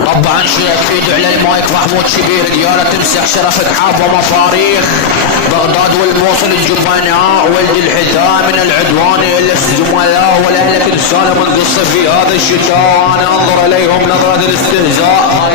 طبعا شي اكيد على المايك محمود شبير ديالة تمسح شرفك حافة مصاريخ بغداد والموصل الجبناء ولد الحذاء من العدوان الى الزملاء والاهلك رسالة من قصة في هذا الشتاء وانا انظر اليهم نظرة الاستهزاء.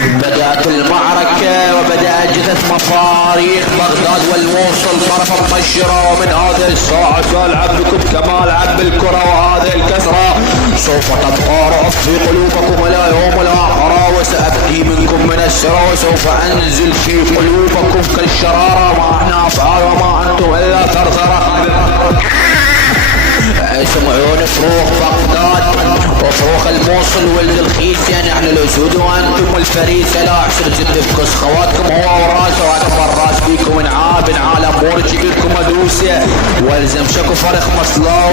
بدأت المعركة وبدأت جثث مصاريخ بغداد والموصل طرفا مبشرة ومن هذه الساعة سألعب بكم كما ألعب بالكرة وهذه الكسرة سوف تبقى رعب في قلوبكم إلى يوم الآخرة وسأبكي منكم من السرى وسوف أنزل في قلوبكم كالشرارة ما احنا أفعال وما أنتم إلا ثرثرة. اسمعون فروخ بغداد وفروخ الموصل ولد الخيسة نحن الأسود وأنتم الفريسة لا أحسن تدفكس خواتكم هو وراسه وأكبر راس بيكم انعاب عالم مور جبيركم أدوسة والزم شكو فرخ مصلاو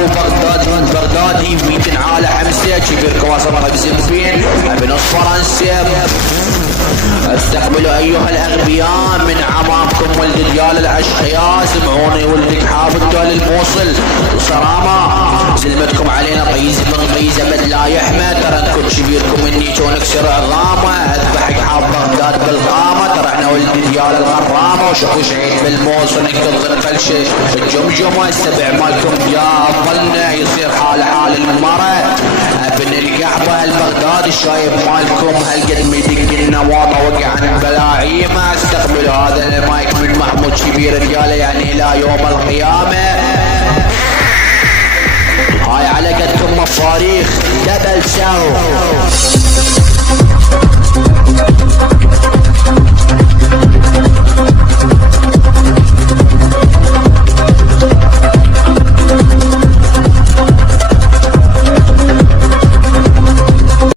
بغداد هي ميتن على حمسة جبيركم أصبر بزنبين بنص فرنسا. استقبلوا أيها الأغبياء من عمامكم ولد ديال الأشقياء سمعوني ولدك حافظ ديال الموصل وصرامة زلمتكم علينا طيزة من طيزة بد لا يحمى ترى انكم شبيركم اني نكسر عظامة اذبحك حاب بغداد بالقامة ترى احنا ولد ديال الغرامة وشكو شعيد بالموصل نقدر نفلش الجمجمة السبع مالكم يا ظلنا يصير حال المرة ابن القعبة البغداد الشايب مالكم هالقد ميدق النواطة وقع عن البلاعيمة. استقبلوا هذا المايك من محمود شبير رجاله يعني الى يوم القيامة. هاي على قدكم مصاريخ دبل ساو